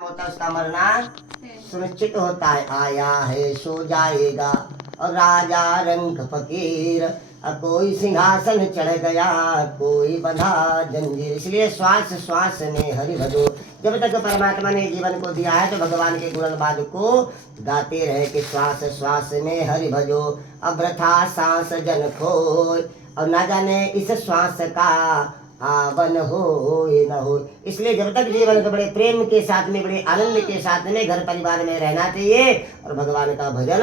होता है उसका मरना सुनिश्चित होता है। आया है सो जाएगा और राजा रंग फकीर, अब कोई सिंहासन चढ़ गया कोई बंधा जंजीर। इसलिए श्वास श्वास में हरि भजो। जब तक परमात्मा ने जीवन को दिया है तो भगवान के गुणगान को गाते रहे कि श्वास श्वास में हरि भजो, अव्रथा सांस जन खोय, और ना जाने इस श्वास का आवन हो न हो। इसलिए जब तक जीवन को बड़े प्रेम के साथ में, बड़े आनंद के साथ में घर परिवार में रहना चाहिए और भगवान का भजन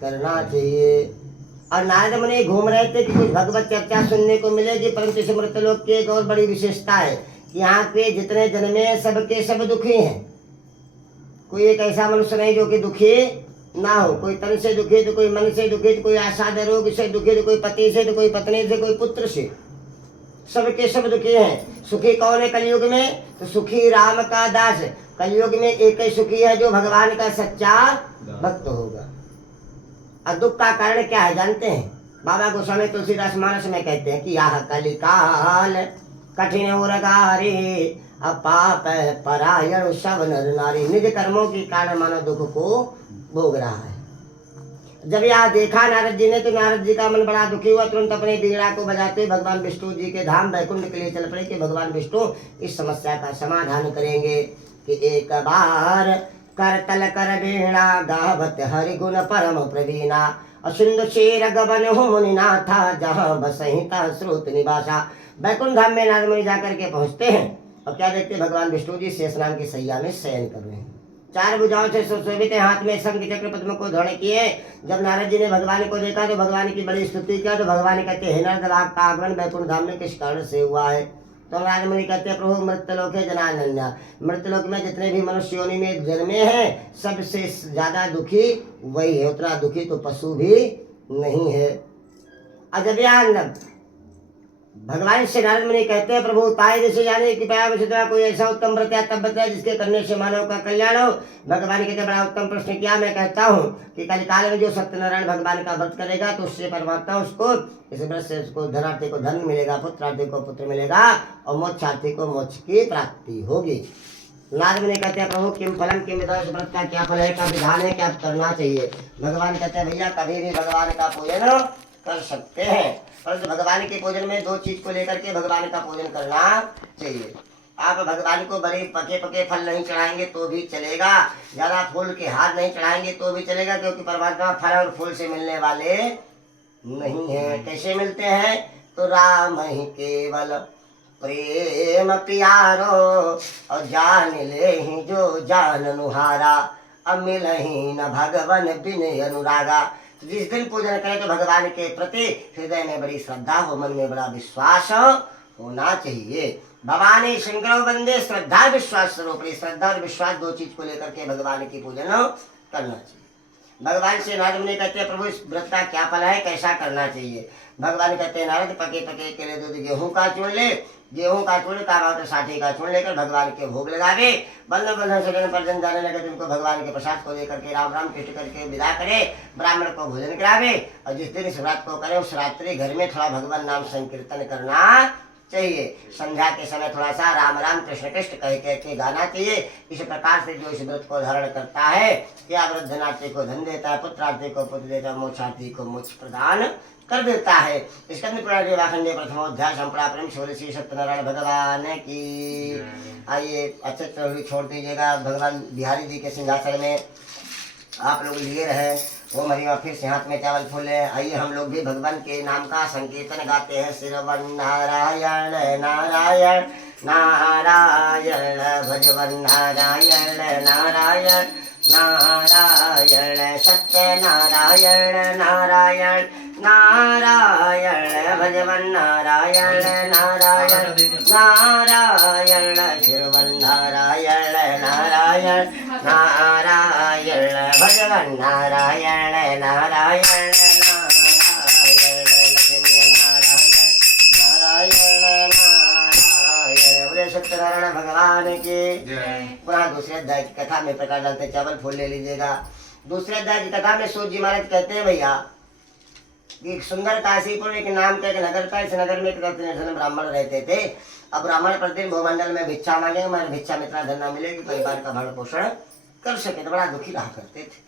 करना चाहिए। और नारद मुनि घूम रहे थे कि कुछ भगवत चर्चा सुनने को मिलेगी, परंतु इस मृतलोक की एक और बड़ी विशेषता है कि यहाँ पे जितने जन्मे सबके सब दुखी हैं। कोई एक ऐसा मनुष्य नहीं जो कि दुखी ना हो। कोई तन से दुखी तो कोई मन से दुखी, तो कोई आशा रोग से दुखी, तो कोई पति से, तो कोई पत्नी से, कोई पुत्र से, सबके सब दुखी हैं। सुखी कौन है कलयुग में? तो सुखी राम का दास। कलयुग में एक ही सुखी है जो भगवान का सच्चा भक्त होगा। और दुख का कारण क्या है जानते हैं? बाबा गोस्वामी तुलसीदास मानस में कहते हैं कि यह कलिकाल कठिन उरगारे, अपाप परायण सब नर नारी। निज कर्मों के कारण मानव दुख को भोग रहा है। जब यह देखा नारद जी ने तो नारद जी का मन बड़ा दुखी हुआ। तुरंत अपने बीड़ा को बजाते हुए भगवान विष्णु जी के धाम वैकुंठ के लिए चल पड़े कि भगवान विष्णु इस समस्या का समाधान करेंगे। कि एक बार करतल कर बीड़ा गावत हरि गुण परम प्रवीणा, असिंधु शेर गबन हो मुनिनाथा जहाँ बसहिता श्रोत निवासा। वैकुंठ धाम में नारद मुनि जाकर के पहुँचते हैं और क्या देखते हैं? भगवान विष्णु जी शेषनाग की सैया में शयन कर रहे हैं, चार भुजाओं से सुशोभित है, हाथ में शंख चक्र पद्म को धारण किए। जब नारद जी ने भगवान को देखा तो भगवान की बड़ी स्तुति किया। तो भगवान कहते हैं नारद आपका आगमन वैकुंठ धाम में किस कारण से हुआ है? तो नारद मुनि कहते हैं प्रभु मृतलोक है जनानन्या, मृतलोक में जितने भी मनुष्य योनि में जन्मे हैं सबसे ज्यादा दुखी वही है, उतना दुखी तो पशु भी नहीं है। अजब भगवान से नारद मुनि कहते हैं प्रभु ताय जैसे जाने कि कोई ऐसा उत्तम व्रत या तब व्रत है जिसके करने से मानव का कल्याण हो। भगवान कहते बड़ा उत्तम प्रश्न किया। मैं कहता हूँ कि कलिकाल में जो सत्यनारायण भगवान का व्रत करेगा तो उससे परमात्मा उसको इस व्रत से उसको धनार्थी को धन मिलेगा, पुत्रार्थी को पुत्र मिलेगा और मोक्षार्थी को मोक्ष की प्राप्ति होगी। नारद मुनि कहते हैं प्रभु किम फलम किम विधान, इस व्रत का क्या फल है, क्या विधान है, क्या करना चाहिए? भगवान कहते हैं भैया कभी भी भगवान का पूजन कर सकते हैं, परंतु भगवान के पूजन में दो चीज को लेकर के भगवान का पूजन करना चाहिए। आप भगवान को बड़े पके पके फल नहीं चढ़ाएंगे तो भी चलेगा, ज्यादा फूल के हार नहीं चढ़ाएंगे तो भी चलेगा, क्योंकि परमात्मा फल और फूल से मिलने वाले नहीं है। कैसे मिलते हैं? तो राम ही केवल प्रेम प्यारो, और जान ले ही जो जान नुहारा, अमिल ही न भगवन बिन अनुरागा। तो जिस दिन पूजन करें तो भगवान के प्रति हृदय में बड़ी श्रद्धा हो, मन में बड़ा विश्वास होना चाहिए। भवानी शंकरो वंदे श्रद्धा विश्वास स्वरूप। श्रद्धा और विश्वास दो चीज को लेकर के भगवान की पूजन करना चाहिए। भगवान से नारद मुनि कहते हैं प्रभु इस व्रत का क्या फल है, कैसा करना चाहिए? भगवान कहते हैं नारद पके पके के लिए दूध गेहूं का चूर्ण ले, गेहूं का चूर्ण का तो साठी का चूर्ण लेकर भगवान के भोग लगावे। बंधन बंधन सजन पर जन जाने लगे तो उनको भगवान के प्रसाद को देकर के राम राम कृष्ण करके विदा करे, ब्राह्मण को भोजन करावे। और जिस दिन इस व्रत को करे उस रात्रि घर में थोड़ा भगवान नाम संकीर्तन करना चाहिए। संध्या के समय थोड़ा सा राम राम कृष्ण कृष्ण कह के गाना चाहिए। इस प्रकार से जो इस व्रत को धारण करता है या व्रत धनार्थी को धन देता है, पुत्रार्थी को पुत्र देता है, मोक्षार्थी को मोक्ष प्रदान कर देता है। स्कंद पुराण वाखंडे प्रथमोध्याय संपड़ा प्रेम श्री सत्यनारायण भगवान की। आइए अच्छे छोड़ दीजिएगा। भगवान बिहारी जी के सिंहासन में आप लोग लिए रहे, वो मरिया फिर से हाथ में चावल फूले। आइए हम लोग भी भगवान के नाम का संकीर्तन गाते हैं। श्रीवन नारायण नारायण नारायण, भजवन नारायण नारायण नारायण, सत्य नारायण नारायण नारायण, भजवन नारायण नारायण नारायण, श्रीवन नारायण नारायण नारायण, भजवन नारायण नारायण नारायण, लक्ष्मी नारायण नारायण नारायण। बोले सत्यनारायण भगवान की। पुनः दूसरे अध्याय की कथा में प्रकाश डालते चावल फूल ले लीजिएगा। दूसरे अध्याय की कथा में सूत जी महाराज कहते हैं भैया एक सुंदर काशीपुर एक नाम का एक नगर था। इस नगर में एक निर्धन ब्राह्मण रहते थे। अब ब्राह्मण प्रतिदिन भूमंडल में भिक्षा मांगे, हमारे भिक्षा में इतना धन न मिले कि परिवार का भरण पोषण कर सके, तो बड़ा दुखी रहा करते थे।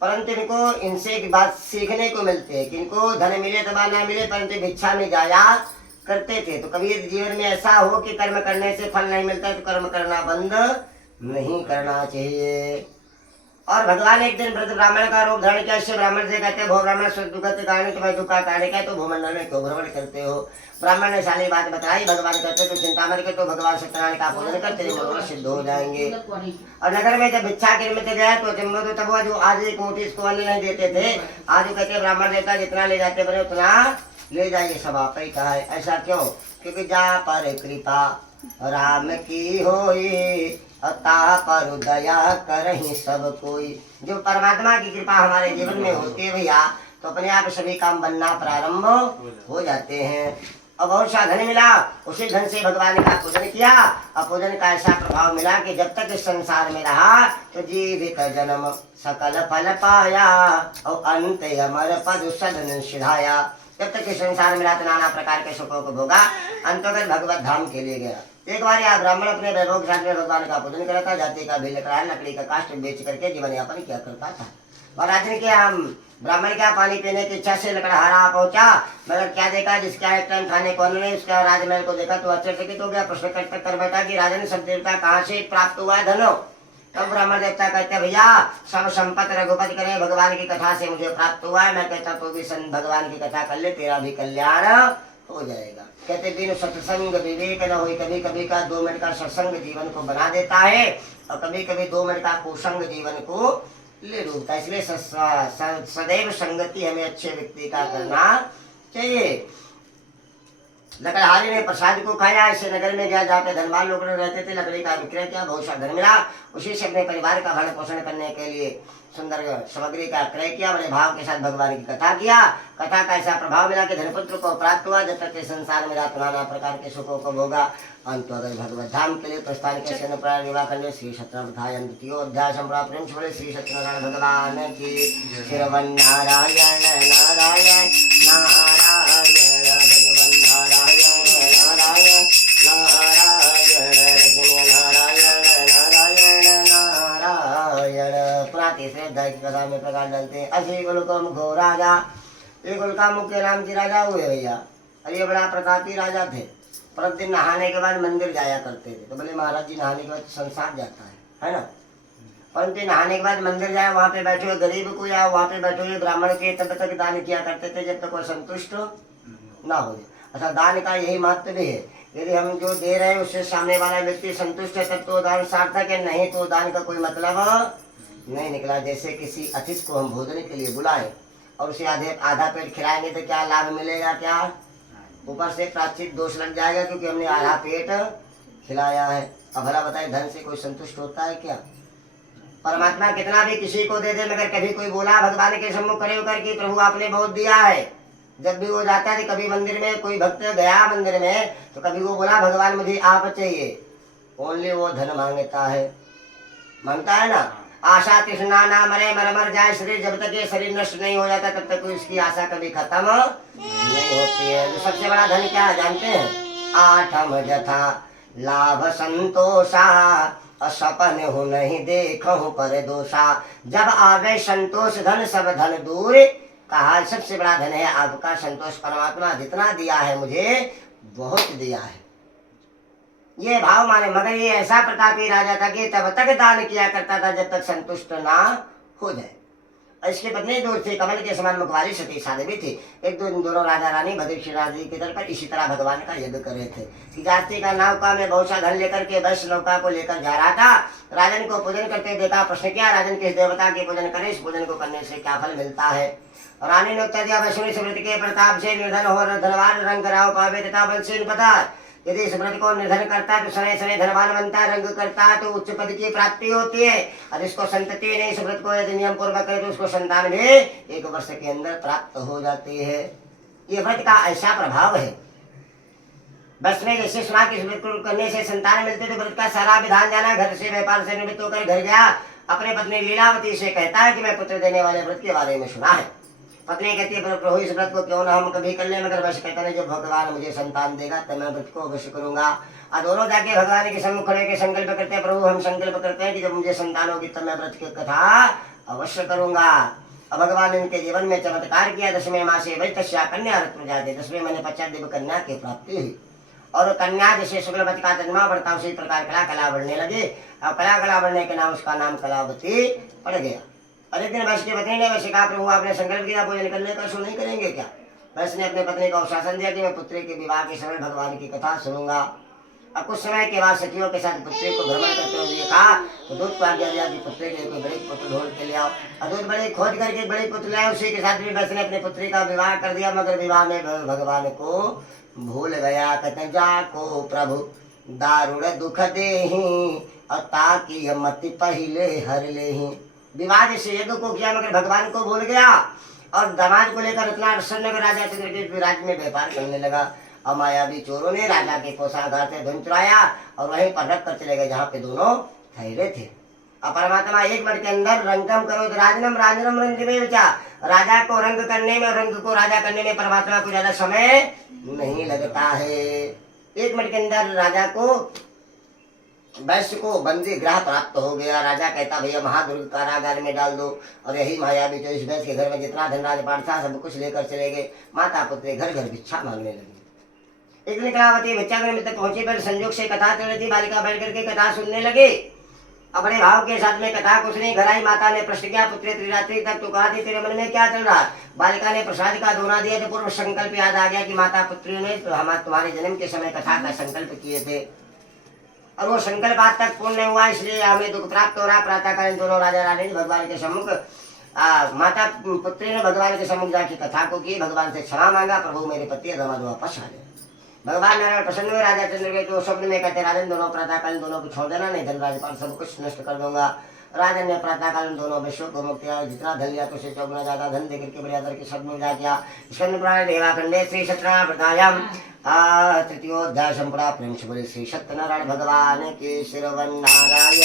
परंतु इनको इनसे एक बात सीखने को मिलती है कि इनको धन मिले अथवा ना मिले, परंतु भिक्षा में जाया करते थे। तो कभी जीवन में ऐसा हो कि कर्म करने से फल नहीं मिलता तो कर्म करना बंद नहीं करना चाहिए। और भगवान एक दिन वृद्ध ब्राह्मण का रूप धारण किया। इससे ब्राह्मण से कहते भो ब्राह्मण दुख के कारण तुम्हें दुख का कारण क्या, तो भूमंडल में क्यों भ्रमण करते हो। ब्राह्मण ने सारी बात बताई। भगवान कहते तो चिंता मत कर, तो भगवान सत्यनारायण का पूजन करते मनोरथ सिद्ध हो जाएंगे। और नगर में जब भिक्षा के निमित्त गया तो तब वो जो आज एक मुट्ठी इसको अन्न नहीं देते थे, आज कहते ब्राह्मण देता जितना ले जाते बने उतना ले जाइए, सब आप ही का है। ऐसा क्यों? क्योंकि जा पर कृपा राम की होई, अता पर दया करही सब कोई। जो परमात्मा की कृपा हमारे जीवन में होती है भैया, तो अपने आप सभी काम बनना प्रारंभ हो जाते हैं। अब बहुत सा धन मिला, उसी धन से भगवान का पूजन किया। और पूजन का ऐसा प्रभाव मिला कि जब तक इस संसार में रहा तो जीवित जन्म सकल फल पाया, और अंत अमर पद सदन सिधाया। जब तक इस संसार में रहा तो नाना प्रकार के सुखों को भोगा, अंतोगत भगवत धाम के लिए गया। एक बार यह ब्राह्मण अपने वैभव के साथ में भगवान का पूजन करता, जाति का भी लकड़ा लकड़ी का काष्ठ बेच करके जीवन यापन किया करता था। और राजन के ब्राह्मण क्या पानी पीने की इच्छा से लकड़हारा पहुंचा, मगर क्या देखा, जिसका एक टाइम खाने को अन्न नहीं, उसका राजमहल को देखा तो आश्चर्यचकित हो गया। प्रश्न कर बैठा कि राजन सब देवता कहाँ से प्राप्त हुआ है धनो। तब ब्राह्मण देवता कहते भैया सब संपत्ति रघुपति करे भगवान की कथा से मुझे प्राप्त हुआ है। मैं कहता तो भी भगवान की कथा कर ले, तेरा भी कल्याण हो जाएगा। कहते बिन सत्संग विवेक न हो। कभी कभी का 2 मिनट का सत्संग जीवन को बना देता है, और कभी कभी 2 मिनट का कुसंग जीवन को ले डूबता है। इसलिए सदैव संगति हमें अच्छे व्यक्ति का करना चाहिए। लकड़हारे ने प्रसाद को खाया, ऐसे नगर में गया जहाँ पे धनवान लोग रहते थे, लकड़ी का विक्रय किया, बहुत सा धन मिला। उसी से अपने परिवार का भरण पोषण करने के लिए सुंदर सामग्री का क्रय किया, बड़े भाव के साथ भगवान की कथा किया। कथा का ऐसा प्रभाव मिला कि धनपुत्र को प्राप्त हुआ। जब तक संसार में रात नाना प्रकार के सुखों को भोगा, अंत भगवत धाम के लिए प्रस्थान के खंडे श्री सत्यनारायण द्वितीय अध्याय संप्राप्त श्री सत्यनारायण भगवान की श्रवण नारायण नारायण नारायण भगवान नारायण नारायण नारायण नारायण नारायण नारायण। पुरा तीसरे अध्याय की कथा में प्रकाश डालते हैं। असी गुलकुम घो राजा, ये गुलका मुख्य नाम की राजा हुए भैया, और ये बड़ा प्रतापी राजा थे। प्रतिदिन नहाने के बाद मंदिर जाया करते थे। तो बोले महाराज जी नहाने के बाद संसार जाता है ना, परंतु नहाने के बाद मंदिर जाए, वहाँ पे बैठे हुए गरीब को या वहाँ पे बैठे हुए ब्राह्मण के तब तक दान किया करते थे जब तक वो संतुष्ट ना हो जाए। अच्छा, दान का यही महत्व भी है, यदि हम जो दे रहे हैं उससे सामने वाला व्यक्ति संतुष्ट है तब तो दान सार्थक है, नहीं तो दान का कोई मतलब नहीं निकला। जैसे किसी अतिथि को हम भोजन के लिए बुलाए और उसे आधा पेट खिलाएंगे तो क्या लाभ मिलेगा, क्या ऊपर से प्राचित दोष लग जाएगा क्योंकि हमने आधा पेट खिलाया है। अब भला बताए धन से कोई संतुष्ट होता है क्या? परमात्मा कितना भी किसी को दे दे, मगर कभी कोई बोला भगवान के सम्मुख खड़े होकर कि प्रभु आपने बहुत दिया है। जब भी वो जाता है, कभी मंदिर में कोई भक्त गया मंदिर में तो कभी वो बोला भगवान मुझे आप चाहिए, ओनली वो धन मांगता है ना। आशा तृष्णा ना मरे मर मर जाए शरीर, जब तक ये शरीर नष्ट नहीं हो जाता तब तक इसकी आशा कभी खत्म नहीं होती है। तो सबसे बड़ा धन क्या है जानते हैं? आठम यथा लाभ संतोषा, सपन हो नहीं देखो पर दोषा। जब आवे संतोष धन सब धन दूर, कहा सबसे बड़ा धन है आपका संतोष। परमात्मा जितना दिया है मुझे बहुत दिया है, ये भाव माने। मगर ये ऐसा प्रतापी राजा था कि तब तक दान किया करता था जब तक संतुष्ट ना हो जाए। इसकी पत्नी दूर थी, कमल के समान मुख वाली सती साध्वी थी। एक दिन दोनों राजा रानी भद्रशिरा जी के दर पर इसी तरह भगवान का यज्ञ कर रहे थे। जाति का नौका में बहुत सा धन लेकर के वैश्य नौका को लेकर जा रहा था। राजन को पूजन करते देखा, प्रश्न किया राजन किस देवता के पूजन करें, इस पूजन को करने से क्या फल मिलता है। रानी ने उत्तर दिया वैष्णवी स्मृति के प्रताप से निर्धन हो धनवान रंग राव पावे तथा वंशीन पता। यदि इस व्रत को निर्धन करता है तो सने सने धनवान बनता है, रंग करता है तो उच्च पद की प्राप्ति होती है। और इसको संतति नहीं, इस व्रत को यदि नियम पूर्वक करे तो उसको संतान भी 1 वर्ष के अंदर प्राप्त हो जाती है। ये व्रत का ऐसा प्रभाव है। बस में जैसे सुना कि इस व्रत को करने से संतान मिलते, तो व्रत का सारा विधान जाना। घर से व्यापार से निवृत्त होकर घर गया, अपने पत्नी लीलावती से कहता है कि मैं पुत्र देने वाले व्रत के बारे में सुना है। पत्नी कहती है प्रभु इस व्रत को क्यों ना हम कभी कर ले, मगर वश कहता है जो भगवान मुझे संतान देगा तब मैं व्रत को अवश्य करूंगा। और दोनों जाके भगवान के सम्मुख खड़े के संकल्प करते हैं, प्रभु हम संकल्प करते हैं कि जब मुझे संतान होगी तब मैं व्रत की कथा अवश्य करूंगा। अब भगवान ने इनके जीवन में चमत्कार किया। 10वें मासे वही तस्या कन्या रत्न जाते, 10वें महीने पश्चात देव कन्या की प्राप्ति हुई। और कन्या जैसे शुक्लपति का जन्मा बढ़ता उसी प्रकार कला कला बढ़ने लगे। अब कला कला बढ़ने के नाम उसका नाम कलावती पड़ गया। और एक दिन वैश्य की पत्नी ने वैसे कहा प्रभु आपने संकल्प किया भोजन करने का, सो नहीं करेंगे क्या? वैश्य ने अपने पत्नी को शासन दिया कि मैं पुत्री के विवाह के समय भगवान की कथा सुनूंगा। अब कुछ समय के बाद सखियों के साथ पुत्री को भ्रमण करते हुए कहा तो दूध को आज्ञा दिया कि पुत्री के लिए कोई बड़े पुत्र ढूंढ के ले आओ। और दूध बड़े खोज करके बड़े पुत्र लाए, उसी के साथ भी वैश्य ने अपनी पुत्री का विवाह कर दिया। मगर विवाह में भगवान को भूल गया। कहते जाको प्रभु दारुण दुख देहि और ताकि मति पहले हर लेहि। विवाह जैसे यज्ञ को किया मगर भगवान को भूल गया और दामाद को लेकर इतना प्रसन्न नगर राजा चंद्रकेत राज्य में व्यापार करने लगा। और मायावी चोरों ने राजा के कोषागार से धन चुराया और वहीं पर रख कर चले गए जहाँ पे दोनों ठहरे थे। और परमात्मा एक मिनट के अंदर रंगम करो तो राजनम राजनम रंग में बचा। राजा को रंग करने में, रंग को राजा करने में परमात्मा को ज्यादा समय नहीं लगता है। एक मिनट के अंदर राजा को वैश्य को बंदी ग्रह प्राप्त हो गया। राजा कहता भैया महादुर्ग कारागार में डाल दो। और यही मायावी जो इस वैश्य के घर में जितना धन राजपाट था सब कुछ लेकर चले गए। माता पुत्री घर घर भिक्षा मांगने लगी। एक दिन कलावती भिक्षा करने तक पहुंची पर संयोग से कथा चल रही थी। बालिका बैठ करके कथा सुनने लगे। अब बड़े भाव के साथ में कथा कुछ नहीं। घर आई माता ने प्रश्न किया पुत्री त्रिरात्रि तक तो कहा थी तेरे मन में क्या चल रहा? बालिका ने प्रसाद का दोना दिया तो पूर्व संकल्प याद आ गया कि माता पुत्रियों ने तो हम तुम्हारे जन्म के समय कथा का संकल्प किए थे और वो संकल्प आज तक पूर्ण नहीं हुआ, इसलिए हमें दुख प्राप्त हो रहा। प्रातःकालीन दोनों राजा रानी भगवान के सम्मुख माता पुत्री ने भगवान के सम्मुख जाके कथा को की। भगवान से क्षमा मांगा, प्रभु मेरे पति अधमा वापस आ गए। भगवान नारायण प्रसन्न हुए। राजा चंद्रकेतु जो शब्द में कहते राजन दोनों प्रातःकालीन दोनों को छोड़ देना, नहीं धन राजपाट सब कुछ नष्ट कर दूंगा। राजन ने प्रातःकालीन दोनों विश्व को मुक्त किया। जितना धन लिया तो उसे 4 गुना ज्यादा धन देकर के बढ़िया करके सब मिल किया। स्कंद पुराण देवाखंडे श्री सत्यनारायण तृतीयोध्याय संपदा प्रेम से बोले श्री सत्यनारायण भगवान के श्रवण नारायण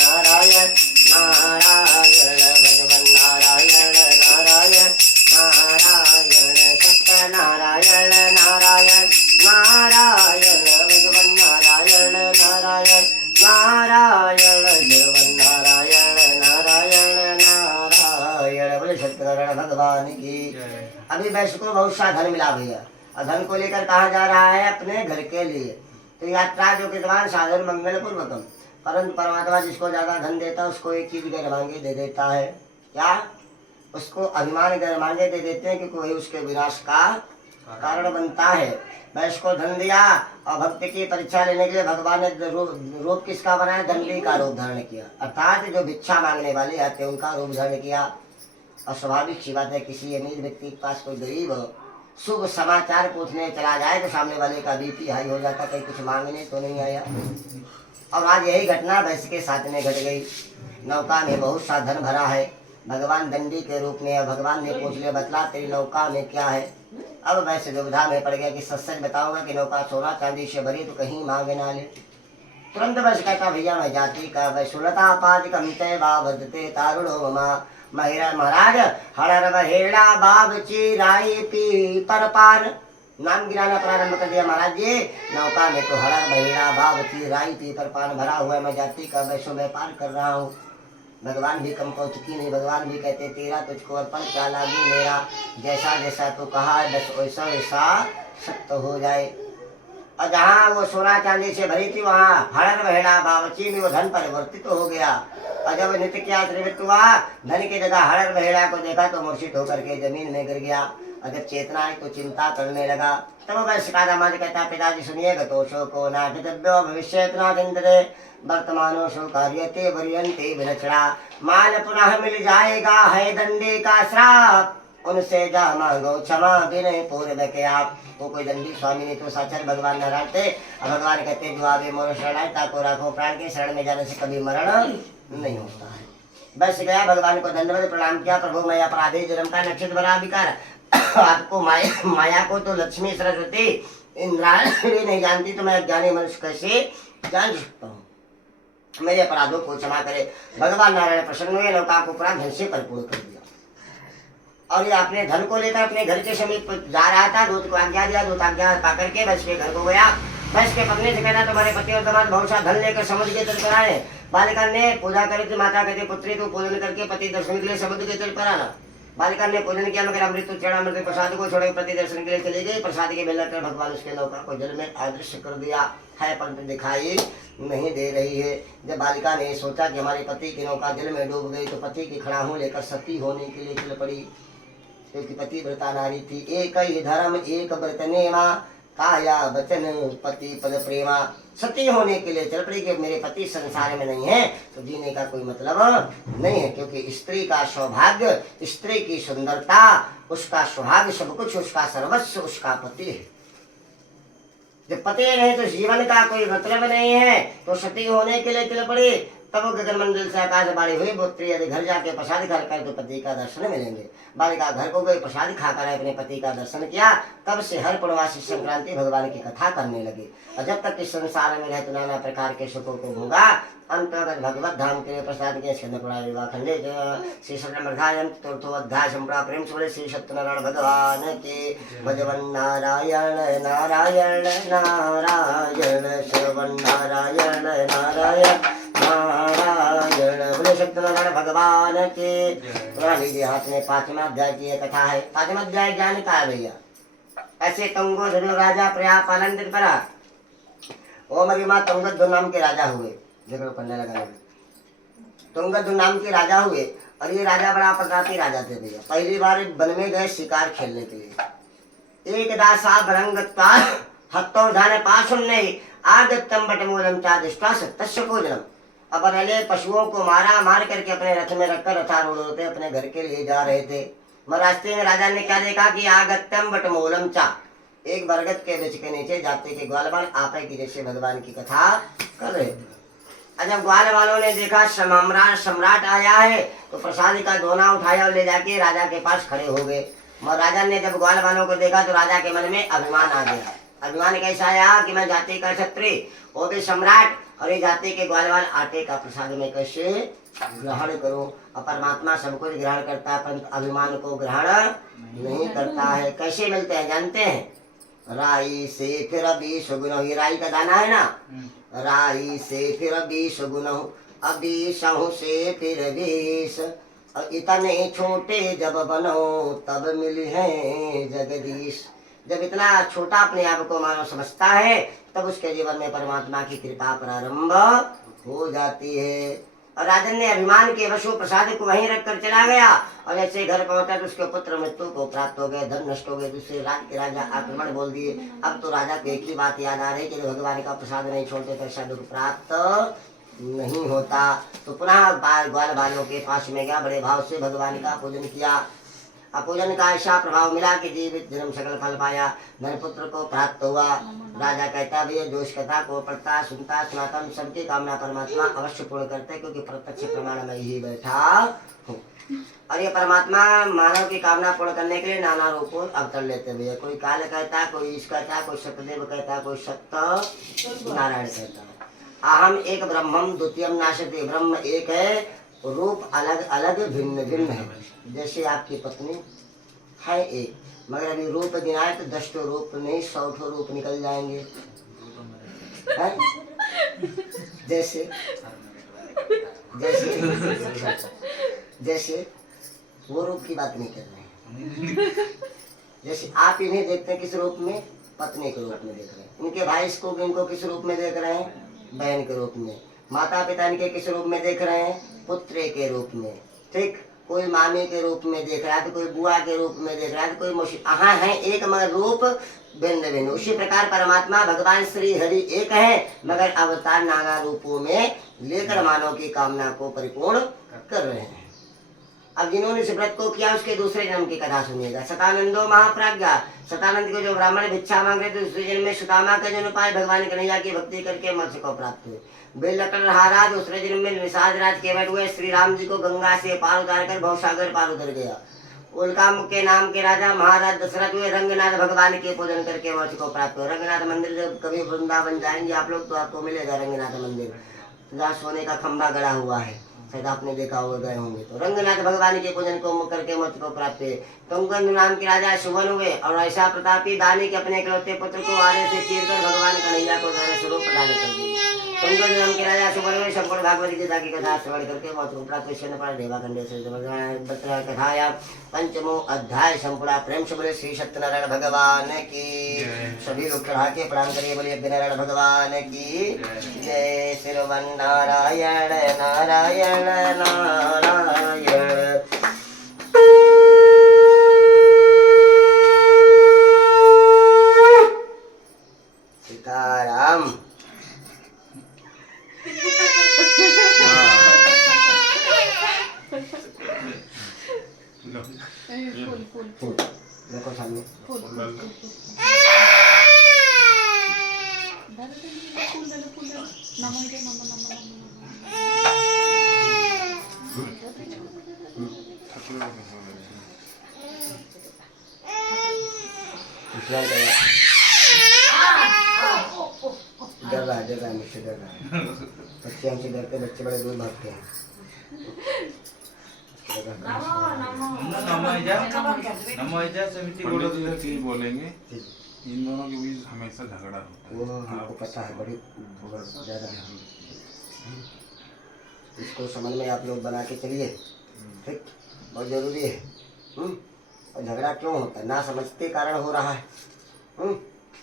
नारायण नारायण भगवान नारायण नारायण नारायण सत्यनारायण नारायण नारायण भगवान नारायण नारायण नारायण भगवान नारायण नारायण नारायण। बोले सत्यनारायण भगवान की। अभी वैश्य को बहुत सा धन मिला भैया और धन को लेकर कहाँ जा रहा है? अपने घर के लिए। तो यात्रा जो विद्वान साधन मंगल पूर्वकम, परंतु परमात्मा जिसको ज्यादा धन देता है उसको एक चीज गैर मांगे दे देता है। क्या? उसको अभिमान गैर मांगे दे देते हैं क्योंकि वही उसके विनाश का कारण बनता है। वैश्य को धन दिया और भक्ति की परीक्षा लेने के लिए भगवान ने रूप किसका बनाया? दंडी का रूप धारण किया, अर्थात जो भिक्षा मांगने वाले आते उनका रूप धारण किया। और स्वाभाविक सी बात है किसी अमीर व्यक्ति के पास कोई गरीब शुभ समाचार पूछने चला जाए तो सामने वाले का बीपी हाई हो जाता, कहीं कुछ मांगने तो नहीं आया। और आज यही घटना वैश्य के साथ में घट गई। नौका में बहुत सा धन भरा है, भगवान दंडी के रूप में। भगवान ने पूछ लिया बतला तेरी नौका में क्या है? अब वैसे दुविधा में पड़ गया कि सच सच बताऊंगा कि नौका सोना चांदी से भरी तो कहीं मांग ना ले। तुरंत वैश्य कहता भैया मैं जाति का वैशुलता पाद कमते बाबते तारुणो ममा महाराज हड़र बहेड़ा बाब चिराई पी पर पार। नाम गिराना प्रारंभ कर दिया महाराज जी। नौका में तो हड़र बहेड़ा बाब चिराई पी पर पान भरा हुआ है, मैं जाति का वैश्य व्यापार कर रहा हूँ। भगवान भी कम कौतुकी नहीं। भगवान भी कहते तेरा तुझको अर्पण क्या लागी मेरा, जैसा जैसा तू कहा है बस वैसा वैसा सत्य हो जाए। और जहाँ वो सोना चांदी से भरी थी वहाँ हड़र बहेड़ा बावची में वो धन परिवर्तित हो गया। और जब नित्य क्या त्रिवृत्त हुआ, धन की जगह हड़र बहेड़ा को देखा तो मूर्छित होकर के जमीन में गिर गया। और जब चेतना आई तो चिंता करने लगा। तब वैश्य का दामाद कहता पिताजी सुनिएगा तो शोको नाटव्यो भविष्य वर्तमानो शो कार्यते वर्यन्ते विलक्षणा। मान पुनः मिल जाएगा है दंडे का श्राप, उनसे जा मांगो क्षमा विनय पूर्व के आप। वो कोई दंडी स्वामी नहीं तो साक्षात भगवान नारायण थे। और भगवान कहते जो आवे मोर शरणागता को राखो, प्राण के शरण में जाने से कभी मरण नहीं होता है। बस गया, भगवान को धन्यवाद प्रणाम किया। प्रभु मैं अपराधी जन्म का नक्षत्र बना विकार आपको माया को तो लक्ष्मी सरस्वती इंद्राणी भी नहीं जानती, तो मैं अज्ञानी मनुष्य कैसे जान सकता हूँ? मेरे अपराधों को क्षमा करे। भगवान नारायण प्रसन्न हुए, नौका को पूरा धन से परिपूर्ण कर दिया। और ये अपने धन को लेकर अपने घर के समीप जा रहा था। दूत को आज्ञा दिया, दूत आज्ञा पा करके बस के घर को गया। बस के पत्नी से कहना तुम्हारे पति और दामाद बहुत सा धन लेकर समुद्र के तट पर आए। बालिका ने पूजा करी थी, माता कहती पुत्री तू पूजन करके पति दर्शन के लिए समुद्र के तट पर आना। बालिका ने पूजन किया मगर अमृत चढ़ा, अमृत प्रसाद को छोड़कर पति दर्शन के लिए चली गई। प्रसाद के बेला कर भगवान उसके नौका को जल में अदृश्य कर दिया है, परंतु दिखाई नहीं दे रही है। जब बालिका ने सोचा कि हमारे पति की नौका जल में डूब गई तो पति की खड़ाहू लेकर सती होने के लिए चल पड़ी, क्योंकि पति व्रता नारी थी। एक ही धर्म एक व्रत नेमा, काया वचन पति पद प्रेमा। सती होने के लिए चल पड़ी कि मेरे पति संसार में नहीं है तो जीने का कोई मतलब नहीं है, क्योंकि स्त्री का सौभाग्य, स्त्री की सुंदरता, उसका सौभाग्य सब कुछ, उसका सर्वस्व उसका पति है। जब पति नहीं तो जीवन का कोई मतलब नहीं है, तो सती होने के लिए चल पड़ी। तब गगन मंडल से आकाशवाणी हुई, पुत्री यदि घर जाके प्रसाद खाकर तो पति का दर्शन मिलेंगे। बालिका घर को गई, प्रसाद खाकर अपने पति का दर्शन किया। तब से हर पूर्णमासी संक्रांति भगवान की कथा करने लगी, और जब तक इस संसार में रहे तो नाना प्रकार के सुखों को भोगा। अंतर्गत भगवत धाम के प्रसाद के स्कंद पुराण विवाह खंडे श्री सत्यनारायण चतुर्थो अध्याय संप्रा प्रेम सुबह श्री सत्यनारायण भगवान के भजवन नारायण नारायण नारायण श्रवण नारायण नारायण नारायण। बोले सत्यनारायण भगवान के। पुराण लीजिए हाथ में, 5वां अध्याय की कथा है। 5वां अध्याय ज्ञान का है भैया। ऐसे तुंगो धर्म राजा प्रया पालन दिन परा, ओ महिमा तुंगद नाम के राजा हुए। देखो पढ़ने लगा, तुंगद नाम के राजा हुए, और ये राजा बड़ा प्रतापी राजा थे भैया। पहली बार वन में गए शिकार खेलने के लिए। एक दासा बरंग हत्तो धाने पासुन नहीं आगतम बट मूलम चादिष्टा सत्य भोजनम। अब अरले पशुओं को मारा, मार करके अपने रथ में रखकर रथारूढ़ होते अपने घर के लिए जा रहे थे। रास्ते में राजा ने क्या देखा कि आगत्यम बट मूलम चा, एक बरगद के वृक्ष के नीचे जाते के ग्वालवाल आपे की जैसे भगवान की कथा कर रहे थे। जब ग्वाल वालों ने देखा सम्राट आया है तो प्रसाद का दोना उठाया और ले जाके राजा के पास खड़े हो गए। राजा ने जब ग्वाल वालों को देखा तो राजा के मन में अभिमान आ गया। अभिमान कैसा आया कि मैं जाति का क्षत्रिय, वो भी सम्राट, और ये जाति के ग्वालवाल आटे का प्रसाद में कैसे ग्रहण करूं। और परमात्मा सब कुछ ग्रहण करता है, परंतु अभिमान को ग्रहण नहीं करता है। कैसे मिलते हैं जानते हैं? राई से फिर अभी सुगुन, ये राई का दाना है ना, राई से फिर अभी सुगुन, अभी सहु से फिर बीस, और इतने छोटे जब बनो तब मिले हैं जगदीश। जब इतना छोटा अपने आप को मानव समझता है तब उसके जीवन में परमात्मा की कृपा प्रारंभ हो जाती है। और राजन ने अभिमान के वशों प्रसाद को वहीं रखकर चला गया, और ऐसे घर पहुंचा तो उसके पुत्र मृत्यु को प्राप्त हो गए, धन नष्ट हो गए। दूसरे राज्य के राजा आक्रमण बोल दिए। अब तो राजा को एक ही बात याद आ रही कि भगवान का प्रसाद नहीं छोड़ते तो ऐसा दुख प्राप्त नहीं होता। तो पुनः ग्वाल बालों के पास में गया, बड़े भाव से भगवान का पूजन किया। पूजन का ऐसा प्रभाव मिला कि जीवित जन्म सकल फल पाया, धन पुत्र को प्राप्त हुआ। राजा कहता भी है जो इस कथा को पढ़ता सुनता सुनाता सबकी कामना परमात्मा अवश्य पूर्ण करते, क्योंकि प्रत्यक्ष प्रमाण में ही बैठा हूँ। और ये परमात्मा मानव की कामना पूर्ण करने के लिए नाना रूपों अवतर लेते हुए, कोई काल कहता, कोई ईश कहता, कोई सत्यदेव कहता, कोई सत्य नारायण कहता है। अहम एक ब्रह्मम द्वितीयम नाशते, ब्रह्म एक है, रूप अलग अलग भिन्न भिन्न है। जैसे आपकी पत्नी है एक, मगर अभी रूप गिनाए तो 10 रूप नहीं 100 रूप निकल जाएंगे। है? जैसे जैसे जैसे वो रूप की बात नहीं कर रहे हैं। जैसे आप इन्हें देखते हैं किस रूप में, पत्नी के रूप में देख रहे हैं। इनके भाई इसको इनको किस रूप में देख रहे हैं, बहन के रूप में। माता पिता इनके किस रूप में देख रहे हैं, पुत्र के रूप में। ठीक, कोई मामी के रूप में देख रहा है तो कोई बुआ के रूप में देख रहा है तो कोई मौसी, हाँ है एक मगर रूप भिन्न भिन्न। उसी प्रकार परमात्मा भगवान श्री हरि एक है, मगर अवतार नाना रूपों में लेकर मानव की कामना को परिपूर्ण कर रहे हैं। अब जिन्होंने इस व्रत को किया उसके दूसरे जन्म की कथा सुनिएगा। सतानंदो महाप्राज्ञा, सतानंद को जो ब्राह्मण भिक्षा मांग रहे थे दूसरे जन्म में सुदामा का जन्म पाए, भगवान कन्हैया की भक्ति करके मत्स्य को प्राप्त हुए। बेलकटहारा दूसरे जन्म में निषाद राज केवट हुए, श्री राम जी को गंगा से पार उतार कर भवसागर पार उतर गया। उल्कामुख के नाम के राजा महाराज दशरथ हुए, रंगनाथ भगवान के पूजन करके मत्स्य को प्राप्त हुए। रंगनाथ मंदिर जब कभी वृंदावन जाएंगे आप लोग तो आपको मिलेगा रंगनाथ मंदिर, जहाँ सोने का खंभा गड़ा हुआ है। शायद आपने देखा होगा, गए होंगे तो। रंगनाथ भगवान के पूजन को मुख करके मत को प्राप्त हुए। तुंगन नाम के राजा सुवन हुए और ऐसा प्रतापी दानी के अपने इकलौते पुत्र को आरे से चीरकर भगवान कन्हैया को धर्म स्वरूप प्रदान कर दिया। तुंगन नाम के राजा सुवन हुए संपूर्ण भागवत गीता की कथा श्रवण करके मत को प्राप्त पर देवा खंडे से कथाया पंचमो अध्याय संपूर्ण प्रेम से बोले श्री सत्यनारायण भगवान की। सभी लोग चढ़ा के प्रणाम करिए, बोलिए नारायण भगवान की जय। श्रीमन नारायण नारायण नारायण। सीताराम। फूल देखो सामने। डर रहा है मुझसे, डर रहा है। बच्चे हमसे डरते, बच्चे बड़े दूर भागते हैं। बोलेंगे इन दोनों के बीच हमेशा झगड़ा होता है। वो हमको पता है, बड़ी ज्यादा। इसको समझ में आप लोग बना के चलिए, ठीक, बहुत जरूरी है। और झगड़ा क्यों होता है? ना समझते कारण हो रहा है।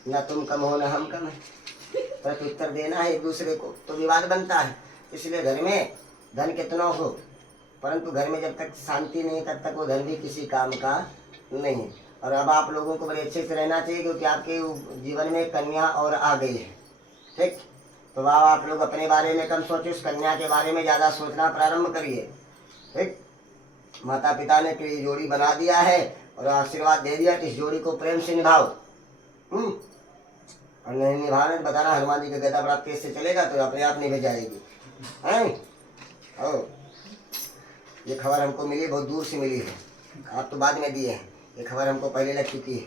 ना तुम कम हो ना हम कम है, प्रत्युत्तर देना है एक दूसरे को, तो विवाद बनता है। इसलिए घर में धन कितना हो, परंतु घर में जब तक शांति नहीं, तब तक वो धन भी किसी काम का नहीं। और अब आप लोगों को बड़े अच्छे से रहना चाहिए, क्योंकि आपके जीवन में कन्या और आ गई है, ठीक। तो अब आप लोग अपने बारे में कम सोचिए, उस कन्या के बारे में ज़्यादा सोचना प्रारंभ करिए, ठीक। माता पिता ने फिर जोड़ी बना दिया है और आशीर्वाद दे दिया कि इस जोड़ी को प्रेम से निभाओ। और नहीं निभाने बताना, हनुमान जी का गदा बड़ा तेज से चलेगा तो अपने आप निभ जाएगी। ये खबर हमको मिली, बहुत दूर से मिली है, आप तो बाद में दिए हैं। ये खबर हमको पहले लग चुकी है।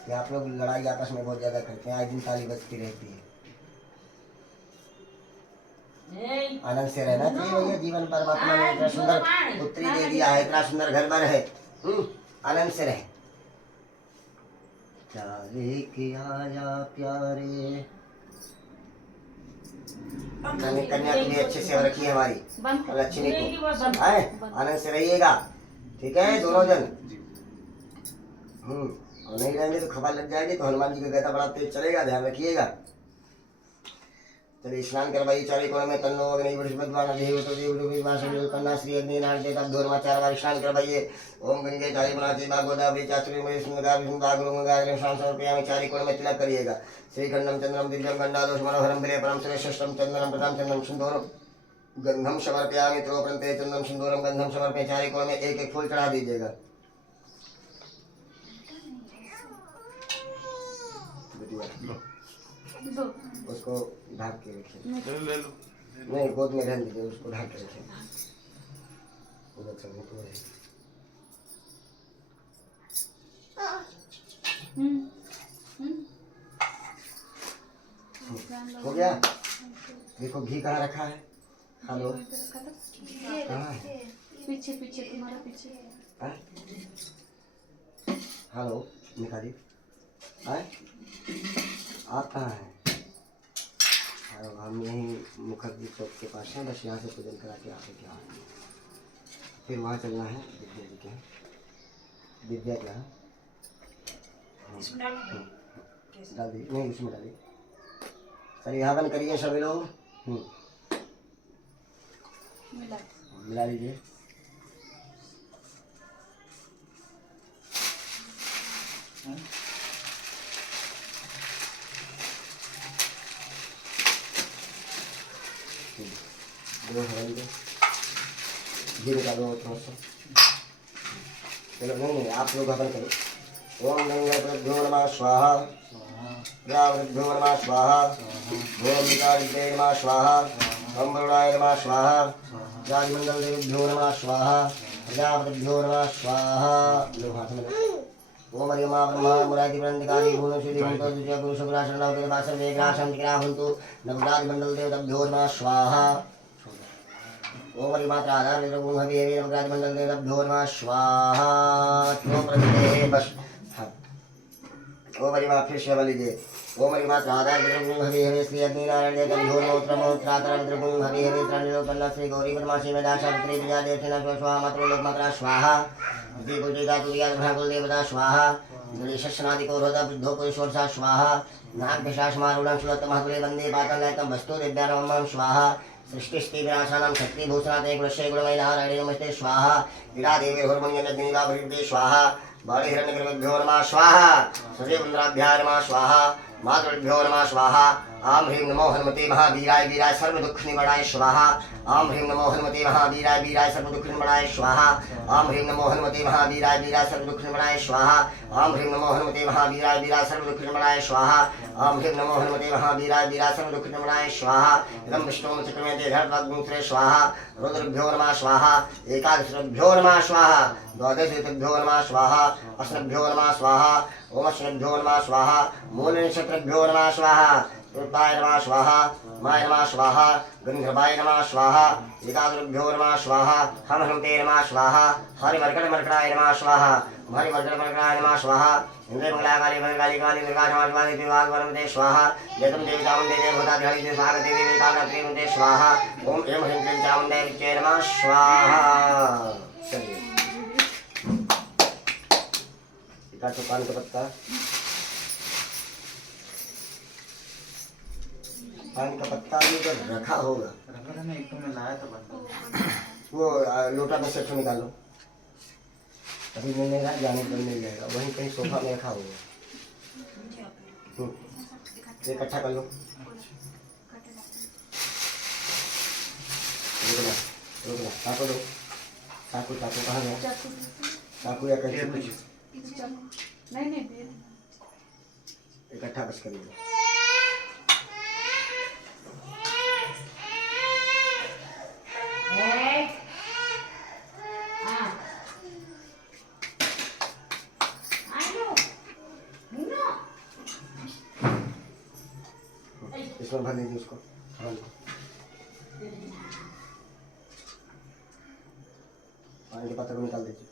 कि आप लोग लड़ाई आपस में बहुत ज्यादा करते हैं, आज दिन ताली बजती रहती है। आनंद से रहना चाहिए भैया, जीवन परमात्मा ने इतना सुंदर पुत्री दे दिया है, इतना सुंदर घर बार है। आनंद से रहे। प्यारे किया या प्यारे, कन्या को भी अच्छे से रखिए हमारी लक्ष्मी को, आनंद से रहिएगा, ठीक है दोनों जन। और नहीं रहेंगे तो खबर लग जाएगी, तो हनुमान जी का गदा बड़ा तेज चलेगा, ध्यान रखिएगा। चलिए स्नान करवाइए, चारे कोण में तन्नो अग्नि बृहस्पतिवान देवतो देवतो कन्या श्री अग्नि नारायण देवता धोरमा 4 बार स्नान करवाइए। ओम गंगे चारी बनाती भागवता चातुर्य में सुंदर गुरु शाम समर्पयामि। चारी कोण में तिलक करिएगा। श्रीखंडम चंद्रम दिव्यम गंडादोष मनोहरम विले परम श्रेष्ठम चंदनम प्रथम चंदनम सिंदूरम गंधम समर्पयामि। त्रोपंते चंदनम सिंदूरम गंधम समर्पय। चारी कोण में एक एक फूल चढ़ा दीजिएगा। उसको ढाक के रखिए, ले लो। नहीं गोद में रहने दीजिए, उसको ढाक के रखिए। हो गया। देखो घी कहाँ रखा है। हेलो कहाँ है? पीछे पीछे तुम्हारा पीछे। हेलो निकाली आप कहाँ हैं? हम यहीं मुखर्जी चौक के पास हैं, बस यहाँ से पूजन करा के आके क्या फिर वहाँ चलना है। दिव्या जी के दिव्या क्या डाल दी, नहीं उसमें डाली। चलिए हवन करिए सभी लोग, मिला लीजिए। दो हवन दो, घी निकालो थोड़ा सा। चलो नहीं आप लोग हवन करो। ओम गंगाभ्यो नमः स्वाहा, गंगाभ्यो नमः स्वाहा, ओम विकारिभ्यो नमः स्वाहा, ओम वरुणाय नमः स्वाहा, राजमंडल देवभ्यो नमः स्वाहा, प्रजापतिभ्यो नमः स्वाहा। लो हाथ में ओम हरि मा ब्रह्मा मुरारी वृंदिकारी भूम श्री भूतो सुजय गुरु शुक्रा शरणौ वेद वासर वेग्राशं तिग्राहन्तु नवराज मंडल देव तभ्यो नमः स्वाहा ओम हरि मात्रा आधार वेद गुण हरि हरि नवराज मंडल देव तभ्यो नमः स्वाहा तो प्रति बस ओम हरि मा फिर सेवा लीजिए ओम हरि मात्रा आधार वेद गुण हरि हरि श्री अग्नि नारायण देव तभ्यो नमोत्र मोत्रातर वेद गुण हरि हरि त्रणिलोकन्ना श्री गौरी ब्रह्मासी में दाशा पुत्री विजया देवसेना स्वाहा मातृ लोक मात्रा स्वाहा दीपुजा तुरिया भागुल देवता स्वाहा गणेशनादि को हृदय बुद्धो पुरुषोर सा स्वाहा नाग पिशाच मारुणं सुरत महापुरे वंदे पातल लयकं वस्तु दिव्यानमं स्वाहा सृष्टि स्थिति विनाशानां शक्ति भूषणाते गुणश्री गुणमय नारायणे नमस्ते स्वाहा वीरा देवी हरमण्यन दिनिका भृते स्वाहा बाले हिरण्यगर्भभ्यो नमः स्वाहा सूर्यवन्द्राभ्याय नमः स्वाहा मातृभ्यो नमः स्वाहा आम ह्रीं नमो हनुमते महावीराय वीराय सर्व दुख निवारणाय स्वाहा आम ह्रीं नमो हनुमते महावीराय वीराय सर्व दुख निवारणाय स्वाहा आम ह्रीं नमो हनुमते महावीराय वीराय सर्व दुख निवारणाय स्वाहा आम ह्रीं नमो हनुमते महावीराय वीराय सर्व दुख निवारणाय स्वाहा आम ह्रीं नमो हनुमते महावीराय वीराय सर्व दुख निवारणाय स्वाहा इदं विष्णुं चक्रमेते धर्मग्मुत्रे स्वाहा रुद्रभ्यो नमः स्वाहा एकादशभ्यो नमः स्वाहा द्वादशभ्यो नमः स्वाहा अष्टभ्यो नमः स्वाहा ओम अष्टभ्यो नमः स्वाहा मूल नक्षत्रभ्यो नमः स्वाहा रुद्राय नमः स्वाहा माय नमः स्वाहा गंधर्वाय नमः स्वाहा एकादशभ्यो नमः स्वाहा हम हनुमते नमः स्वाहा हरिमर्कट मर्कटाय नमः स्वाहा हरिमर्कट मर्कटाय नमः स्वाहा इंद्र मंगलाकाली मंगलाली काली दुर्गा नमः विभाग वरमते स्वाहा यतम देवी चामुंडे देवता हरि देव स्वागत देवी कालरात्रि मंते स्वाहा ओम एम ह्रीं क्लीं चामुंडे विच्चे नमः स्वाहा चलिए इका तो पान का पत्ता पान का पत्ता भी तो रखा होगा रखा था ना एक तो मैं लाया था बंदा वो लोटा में से निकालो अभी मिलेगा जाने पर मिल जाएगा वहीं कहीं सोफा में रखा होगा ये इकट्ठा कर लो चाकू दो चाकू चाकू कहाँ गया चाकू या कहीं कुछ नहीं नहीं दे इकट्ठा बस कर लो इसमें भर लीजिए उसको पानी के पत्ते को निकाल दीजिए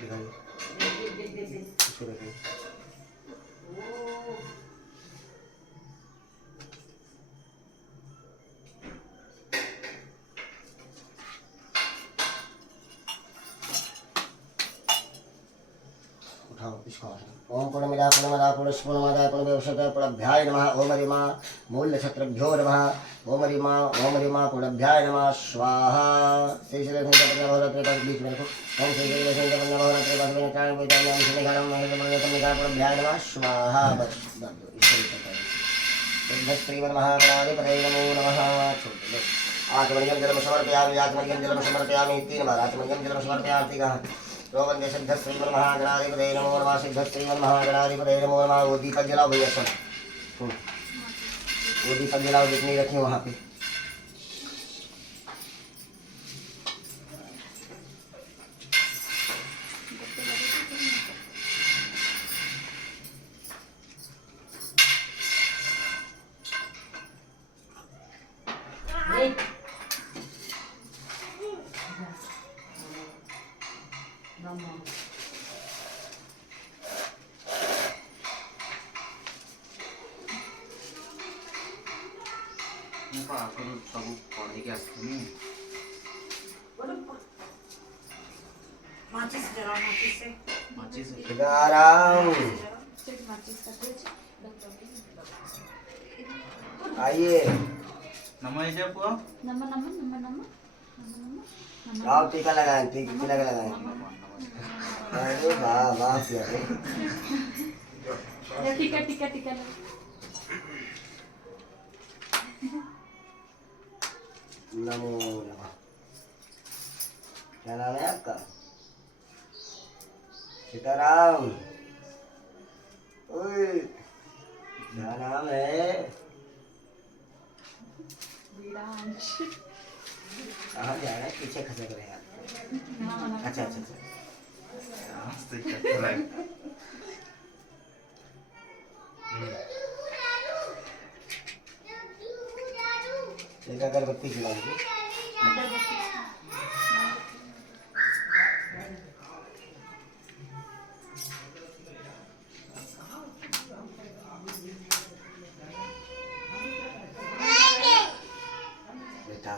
दिखाइए इसको देखिए उठाओ इसको ओम पूर्णमिदा पूर्णमदा पूर्णस्पूर्णमादाय पूर्णमेवशताय पूर्णभ्याय नमः ओम हरि मां मूलक्षत्रभ्यो नमः ओम हरि मां पूर्णभ्याय नमः स्वाहा श्री श्री लक्ष्मी नवरात्रि का बीच में रखो ओम श्री श्री लक्ष्मी नवरात्रि का बीच में चार कोई चार नाम से निकालो पूर्णभ्याय नमः स्वाहा बस श्रीमन महागणाधिपतये नमो नमः आत्मनियम जलम समर्पयामि 3 बार आत्मनियम जलम समर्पयामि रोगन सिद्ध श्रीमन महागणाधिपतये नमो नमः सिद्ध श्रीमन महागणाधिपतये नमो नमः वो दीपक जलाओ भैया सब वो दीपक जलाओ जितनी रखी वहाँ पे ସବୁ ପଢିକି ଆସିଥିଲି माचिस जरा माचिस से ମାଚିସ୍ सीताराम आइए ନମ ହେଇଯା ପୁଅ नमः नमः नमः नमः आओ टीका लगाएं टीका लगाएं अरे वाह वाह प्यारे टीका टीका टीका नमो नमः क्या नाम है आपका सीताराम ओए क्या नाम है विरांश कहाँ जा रहे हैं पीछे खसक रहे हैं अच्छा अच्छा अच्छा मस्त इकडे लाईट. एक अगरबत्ती जला दीजिए. बेटा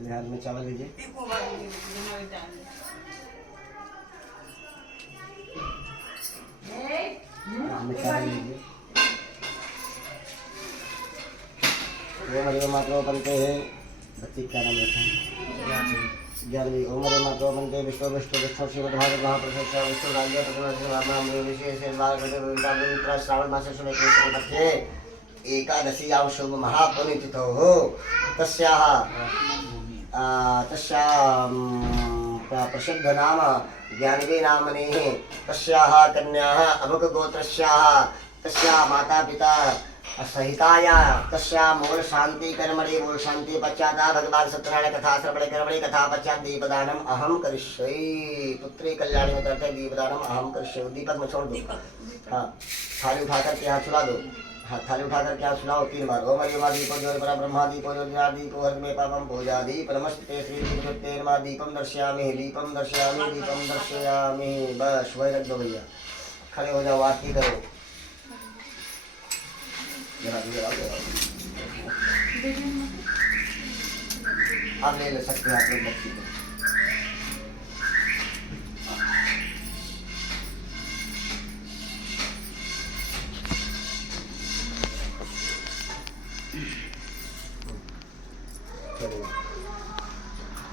चलिए हाथ में चावल लीजिए. हाथ में चावल लीजिए. ओम हरि ओम मातरो बनते हैं. बच्ची का नाम रखा ज्ञानी. ओम हरि मातरो बनते विष्णु विष्णु विष्णु श्रीमद्भागवत महापुरुष विष्णु राज्य विशेष श्रावण मास शुभ बच्चे एकादशीयां शुभ महापुण्यतिथौ हो तस्याः प्रसिद्ध नाम ज्ञानवी नामनेः तस्याः कन्याः अमुक गोत्रस्याः तस्याः माता पिता सहिताया तस्याः मूल शांति कर्मणि मूल शांति पश्चात् भगवान सत्यनारायण कथा श्रवणे कर्मणि कथा पश्चात् दीपदानम अहम करिष्ये. पुत्री कल्याणी में करते दीपदानम अहम करिष्ये. दीपक में छोड़ दो. हाँ थाली उठा करके यहाँ चुला दो. हाँ थाली उठा करके यहाँ सुनाओ 3 बार. ओम हरि ओम दीपो ज्योति पर ब्रह्मा दीपो ज्योति दीपो हर में पापम पूजा दीप नमस्ते श्री दीपते नमः दीपम दर्शयामि दीपम दर्शयामि दीपम दर्शयामि. बस वही रख दो भैया. खड़े हो जाओ आरती करो. अब ले सकते हैं आप लोग बच्ची को.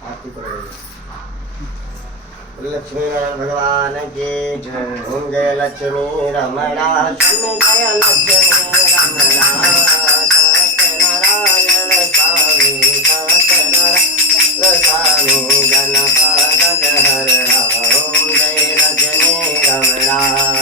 आरती करो. लक्ष्मी नारायण भगवान की जय. ओम जय लक्ष्मी रमणा जय लक्ष्मी रमणा.